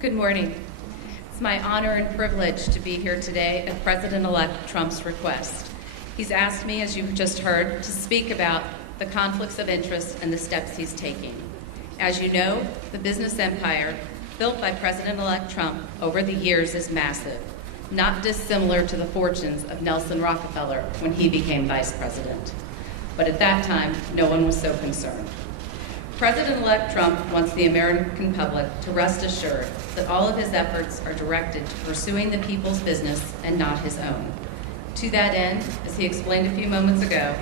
Good morning. It's my honor and privilege to be here today at President-elect Trump's request. He's asked me, as you've just heard, to speak about the conflicts of interest and the steps he's taking. As you know, the business empire built by President-elect Trump over the years is massive, not dissimilar to the fortunes of Nelson Rockefeller when he became vice president. But at that time, no one was so concerned. President-elect Trump wants the American public to rest assured that all of his efforts are directed to pursuing the people's business and not his own. To that end, as he explained a few moments ago,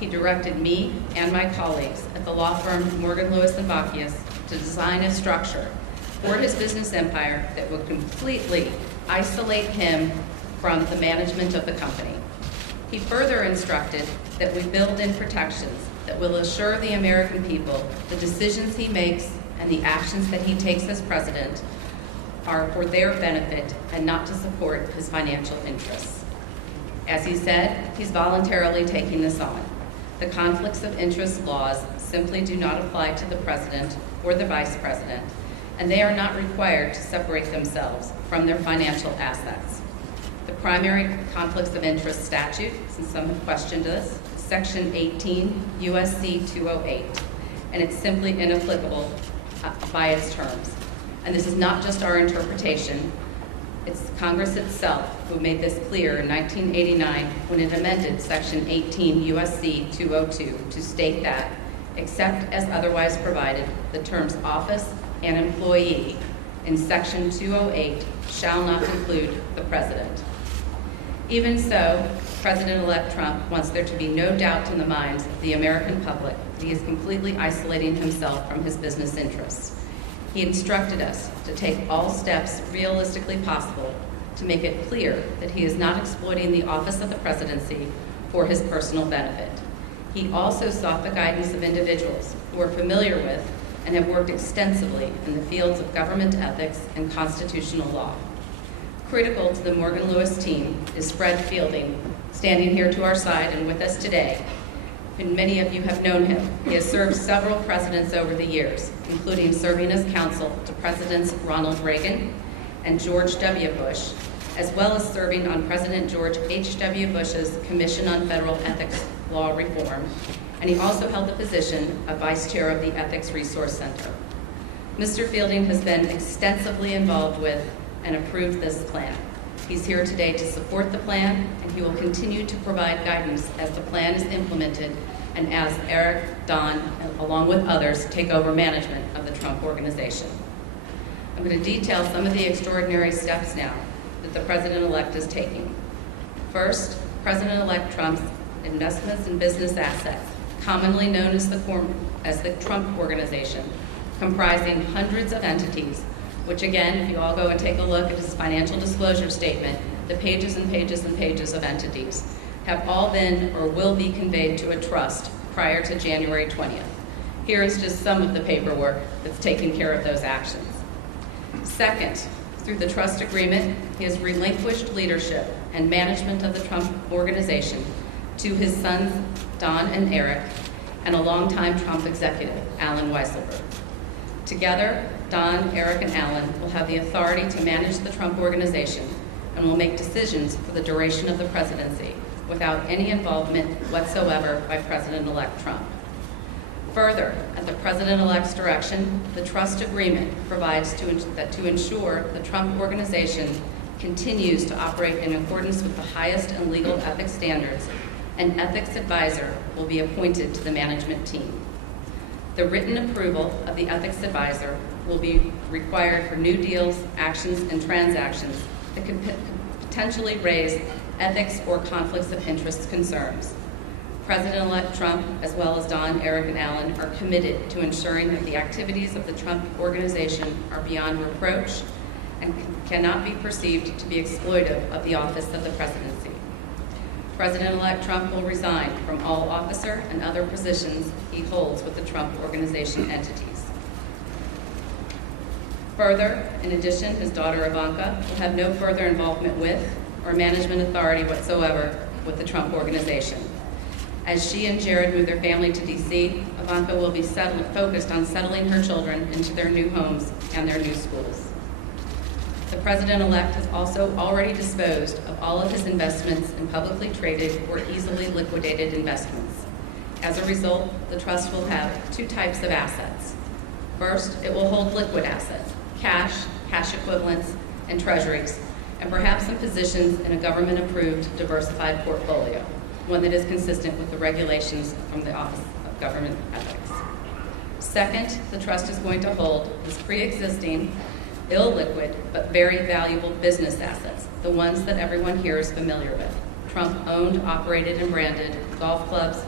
he directed me and my colleagues at the law firm Morgan, Lewis & Bockius to design a structure for his business empire that would completely isolate him from the management of the company. He further instructed that we build in protections that will assure the American people the decisions he makes and the actions that he takes as president are for their benefit and not to support his financial interests. As he said, he's voluntarily taking this on. The conflicts of interest laws simply do not apply to the president or the vice president, and they are not required to separate themselves from their financial assets. The primary conflicts of interest statute, since some have questioned this, is Section 18 U.S.C. 208, and it's simply inapplicable by its terms. And this is not just our interpretation. It's Congress itself who made this clear in 1989 when it amended Section 18 U.S.C. 202 to state that, except as otherwise provided, the terms office and employee in Section 208 shall not include the president. Even so, President-elect Trump wants there to be no doubt in the minds of the American public that he is completely isolating himself from his business interests. He instructed us to take all steps realistically possible to make it clear that he is not exploiting the office of the presidency for his personal benefit. He also sought the guidance of individuals who are familiar with and have worked extensively in the fields of government ethics and constitutional law. Critical to the Morgan Lewis team is Fred Fielding, standing here to our side and with us today. And many of you have known him. He has served several presidents over the years, including serving as counsel to Presidents Ronald Reagan and George W. Bush, as well as serving on President George H.W. Bush's Commission on Federal Ethics Law Reform, and he also held the position of Vice Chair of the Ethics Resource Center. Mr. Fielding has been extensively involved with and approved this plan. He's here today to support the plan, and he will continue to provide guidance as the plan is implemented and as Eric, Don, along with others, take over management of the Trump Organization. I'm going to detail some of the extraordinary steps now that the President-elect is taking. First, President-elect Trump's investments in business assets, commonly known as the Trump Organization, comprising hundreds of entities, which again, if you all go and take a look at his financial disclosure statement, the pages and pages and pages of entities have all been or will be conveyed to a trust prior to January 20th. Here is just some of the paperwork that's taking care of those actions. Second, through the trust agreement, he has relinquished leadership and management of the Trump Organization to his sons, Don and Eric, and a longtime Trump executive, Alan Weisselberg. Together, Don, Eric, and Alan will have the authority to manage the Trump Organization and will make decisions for the duration of the presidency without any involvement whatsoever by President-elect Trump. Further, at the President-elect's direction, the trust agreement provides to ensure the Trump Organization continues to operate in accordance with the highest and legal ethics standards, an ethics advisor will be appointed to the management team. The written approval of the ethics advisor will be required for new deals, actions, and transactions that could potentially raise ethics or conflicts of interest concerns. President-elect Trump, as well as Don, Eric, and Alan, are committed to ensuring that the activities of the Trump Organization are beyond reproach and cannot be perceived to be exploitive of the office of the presidency. President-elect Trump will resign from all officer and other positions he holds with the Trump Organization entities. Further, in addition, his daughter Ivanka will have no further involvement with or management authority whatsoever with the Trump Organization. As she and Jared move their family to D.C., Ivanka will be focused on settling her children into their new homes and their new schools. The President-elect has also already disposed of all of his investments in publicly traded or easily liquidated investments. As a result, the trust will have two types of assets. First, it will hold liquid assets, cash, cash equivalents, and treasuries, and perhaps some positions in a government-approved diversified portfolio, one that is consistent with the regulations from the Office of Government Ethics. Second, the trust is going to hold its pre-existing, illiquid, but very valuable business assets, the ones that everyone here is familiar with. Trump-owned, operated, and branded golf clubs,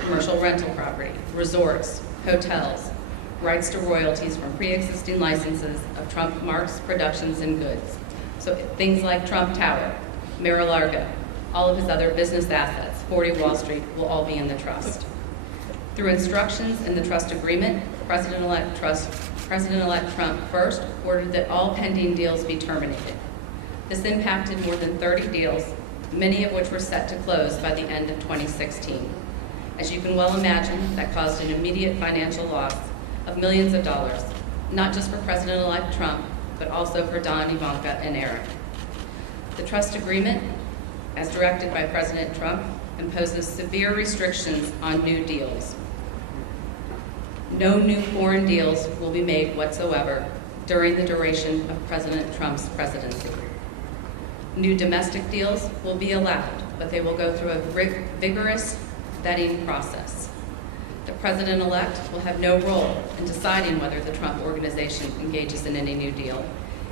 commercial rental property, resorts, hotels, rights to royalties from pre-existing licenses of Trump marks, productions, and goods. So things like Trump Tower, Mar-a-Lago, all of his other business assets, 40 Wall Street, will all be in the trust. Through instructions in the trust agreement, President-elect Trump first ordered that all pending deals be terminated. This impacted more than 30 deals, many of which were set to close by the end of 2016. As you can well imagine, that caused an immediate financial loss of millions of dollars, not just for President-elect Trump, but also for Don, Ivanka, and Eric. The trust agreement, as directed by President Trump, imposes severe restrictions on new deals. No new foreign deals will be made whatsoever during the duration of President Trump's presidency. New domestic deals will be allowed, but they will go through a vigorous vetting process. The President-elect will have no role in deciding whether the Trump Organization engages in any new deal,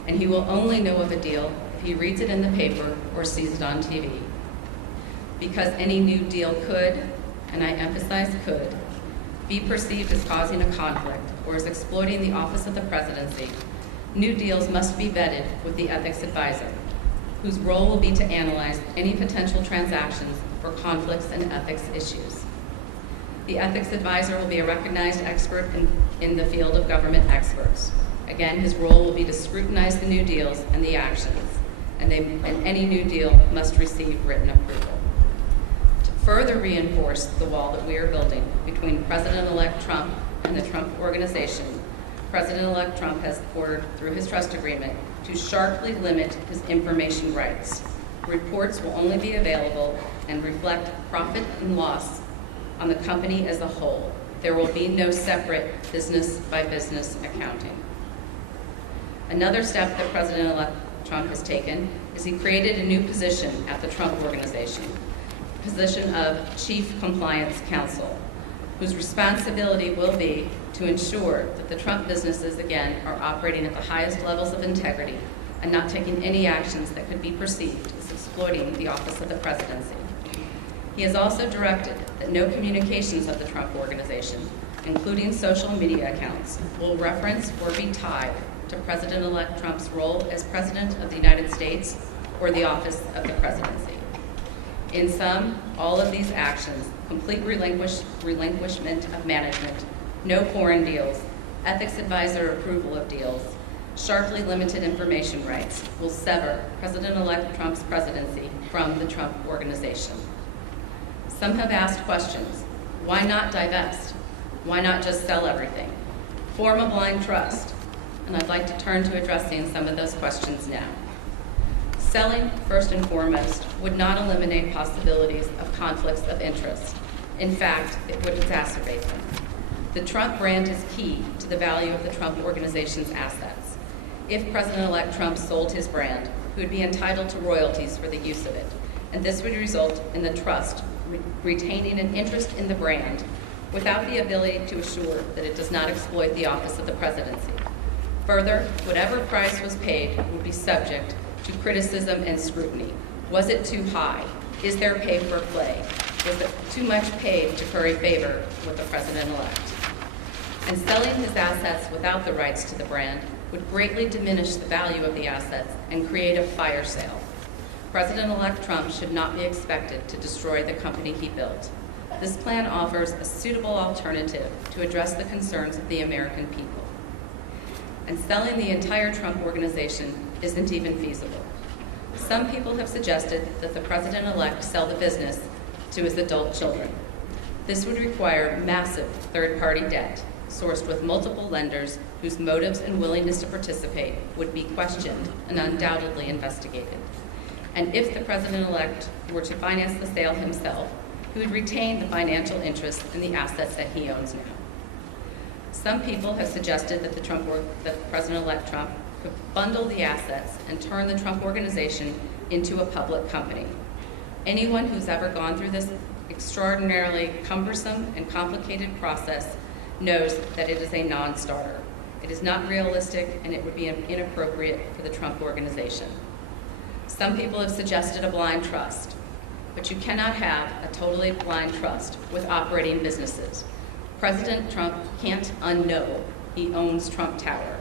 and he will only know of a deal if he reads it in the paper or sees it on TV. Because any new deal could, and I emphasize could, be perceived as causing a conflict or as exploiting the office of the presidency, new deals must be vetted with the ethics advisor, whose role will be to analyze any potential transactions for conflicts and ethics issues. The ethics advisor will be a recognized expert in the field of government experts. Again, his role will be to scrutinize the new deals and the actions, and any new deal must receive written approval. To further reinforce the wall that we are building between President-elect Trump and the Trump Organization, President-elect Trump has ordered, through his trust agreement, to sharply limit his information rights. Reports will only be available and reflect profit and loss on the company as a whole. There will be no separate business-by-business accounting. Another step that President-elect Trump has taken is he created a new position at the Trump Organization, the position of Chief Compliance Counsel, whose responsibility will be to ensure that the Trump businesses, again, are operating at the highest levels of integrity and not taking any actions that could be perceived as exploiting the office of the presidency. He has also directed that no communications of the Trump Organization, including social media accounts, will reference or be tied to President-elect Trump's role as President of the United States or the office of the presidency. In sum, all of these actions, complete relinquishment of management, no foreign deals, ethics advisor approval of deals, sharply limited information rights, will sever President-elect Trump's presidency from the Trump Organization. Some have asked questions. Why not divest? Why not just sell everything? Form a blind trust. And I'd like to turn to addressing some of those questions now. Selling, first and foremost, would not eliminate possibilities of conflicts of interest. In fact, it would exacerbate them. The Trump brand is key to the value of the Trump Organization's assets. If President-elect Trump sold his brand, he would be entitled to royalties for the use of it, and this would result in the trust retaining an interest in the brand without the ability to assure that it does not exploit the office of the presidency. Further, whatever price was paid would be subject to criticism and scrutiny. Was it too high? Is there pay for play? Was it too much paid to curry favor with the president-elect? And selling his assets without the rights to the brand would greatly diminish the value of the assets and create a fire sale. President-elect Trump should not be expected to destroy the company he built. This plan offers a suitable alternative to address the concerns of the American people. And selling the entire Trump Organization isn't even feasible. Some people have suggested that the president-elect sell the business to his adult children. This would require massive third-party debt, sourced with multiple lenders whose motives and willingness to participate would be questioned and undoubtedly investigated. And if the president-elect were to finance the sale himself, he would retain the financial interest in the assets that he owns now. Some people have suggested that President-elect Trump could bundle the assets and turn the Trump Organization into a public company. Anyone who's ever gone through this extraordinarily cumbersome and complicated process knows that it is a non-starter. It is not realistic, and it would be inappropriate for the Trump Organization. Some people have suggested a blind trust, but you cannot have a totally blind trust with operating businesses. President Trump can't unknow he owns Trump Tower,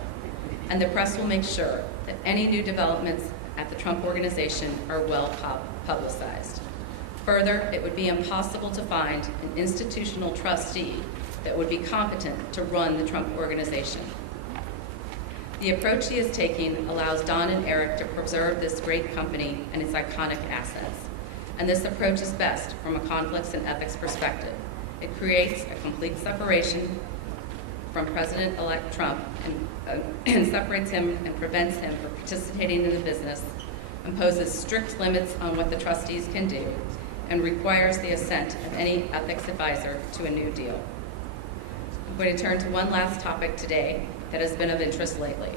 and the press will make sure that any new developments at the Trump Organization are well publicized. Further, it would be impossible to find an institutional trustee that would be competent to run the Trump Organization. The approach he is taking allows Don and Eric to preserve this great company and its iconic assets. And this approach is best from a conflicts and ethics perspective. It creates a complete separation from President-elect Trump and separates him and prevents him from participating in the business, imposes strict limits on what the trustees can do, and requires the assent of any ethics advisor to a new deal. I'm going to turn to one last topic today that has been of interest lately,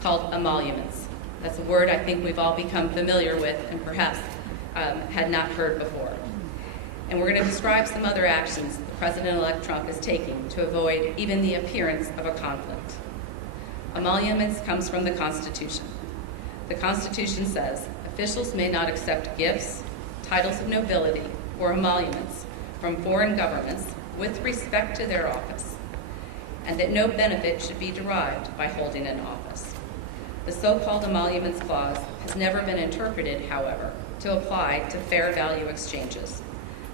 called emoluments. That's a word I think we've all become familiar with and perhaps had not heard before. And we're going to describe some other actions that President-elect Trump is taking to avoid even the appearance of a conflict. Emoluments comes from the Constitution. The Constitution says officials may not accept gifts, titles of nobility, or emoluments from foreign governments with respect to their office, and that no benefit should be derived by holding an office. The so-called emoluments clause has never been interpreted, however, to apply to fair value exchanges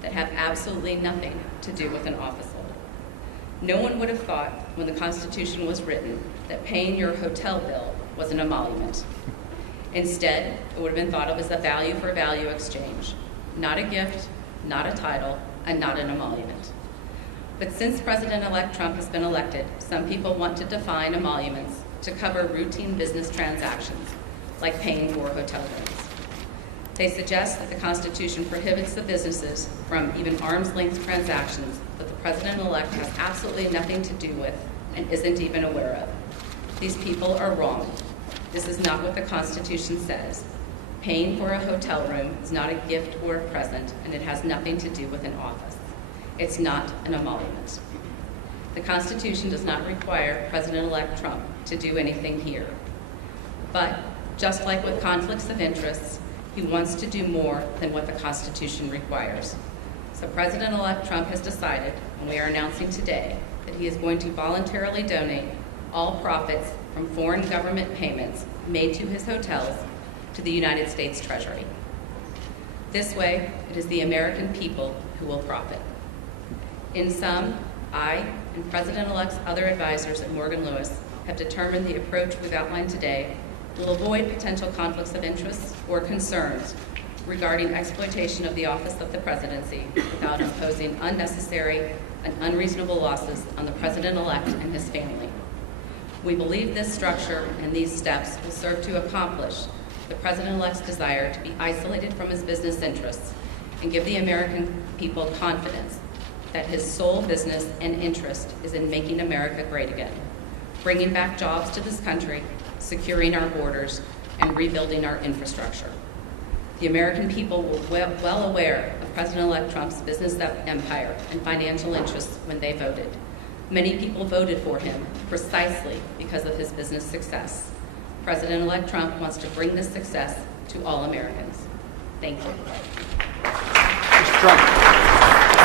that have absolutely nothing to do with an office hold. No one would have thought when the Constitution was written that paying your hotel bill was an emolument. Instead, it would have been thought of as a value for value exchange, not a gift, not a title, and not an emolument. But since President-elect Trump has been elected, some people want to define emoluments to cover routine business transactions, like paying for hotel rooms. They suggest that the Constitution prohibits the businesses from even arm's-length transactions that the President-elect has absolutely nothing to do with and isn't even aware of. These people are wrong. This is not what the Constitution says. Paying for a hotel room is not a gift or a present, and it has nothing to do with an office. It's not an emolument. The Constitution does not require President-elect Trump to do anything here. But just like with conflicts of interest, he wants to do more than what the Constitution requires. So President-elect Trump has decided, and we are announcing today, that he is going to voluntarily donate all profits from foreign government payments made to his hotels to the United States Treasury. This way, it is the American people who will profit. In sum, I and President-elect's other advisors at Morgan Lewis have determined the approach we've outlined today will avoid potential conflicts of interest or concerns regarding exploitation of the office of the presidency without imposing unnecessary and unreasonable losses on the president-elect and his family. We believe this structure and these steps will serve to accomplish the president-elect's desire to be isolated from his business interests and give the American people confidence that his sole business and interest is in making America great again, bringing back jobs to this country, securing our borders, and rebuilding our infrastructure. The American people were well aware of President-elect Trump's business empire and financial interests when they voted. Many people voted for him precisely because of his business success. President-elect Trump wants to bring this success to all Americans. Thank you. Mr. Trump.